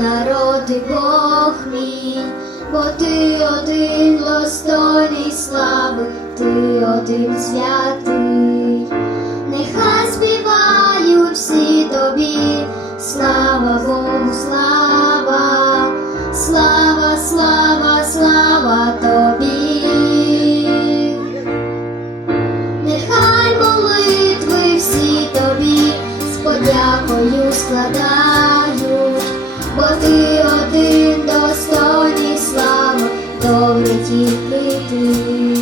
народи Бог мій, бо ти один достойний слави, ти один святий. Нехай співають всі тобі, слава Богу, слава, слава, слава, слава тобі. Нехай молитви всі тобі з подякою складають, ти один достойний слава, добре тільки ти.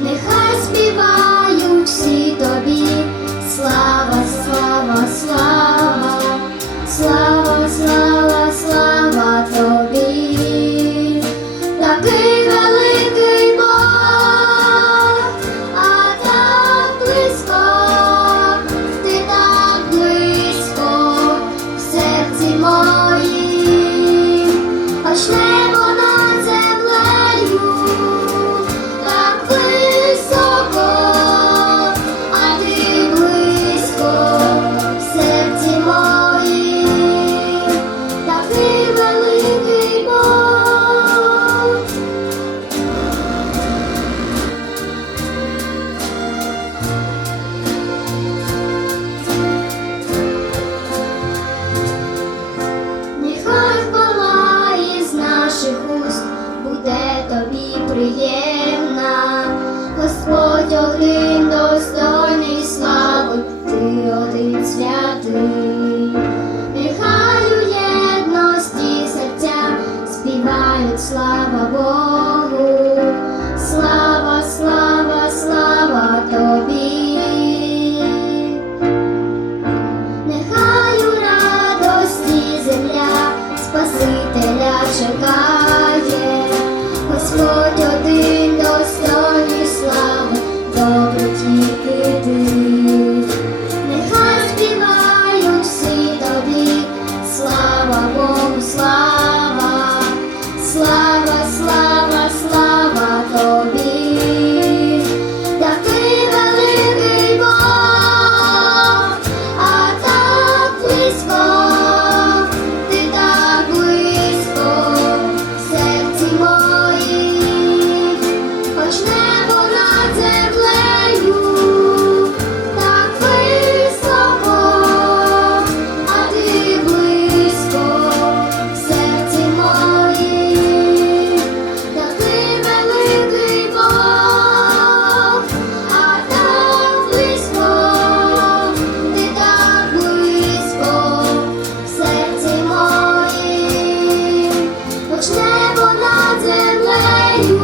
Нехай співають всі тобі, слава, слава, слава, слава, слава, слава тобі. Такий один достойний слави, ти один святий. Нехай у єдності серця співають славу. Ona dem lady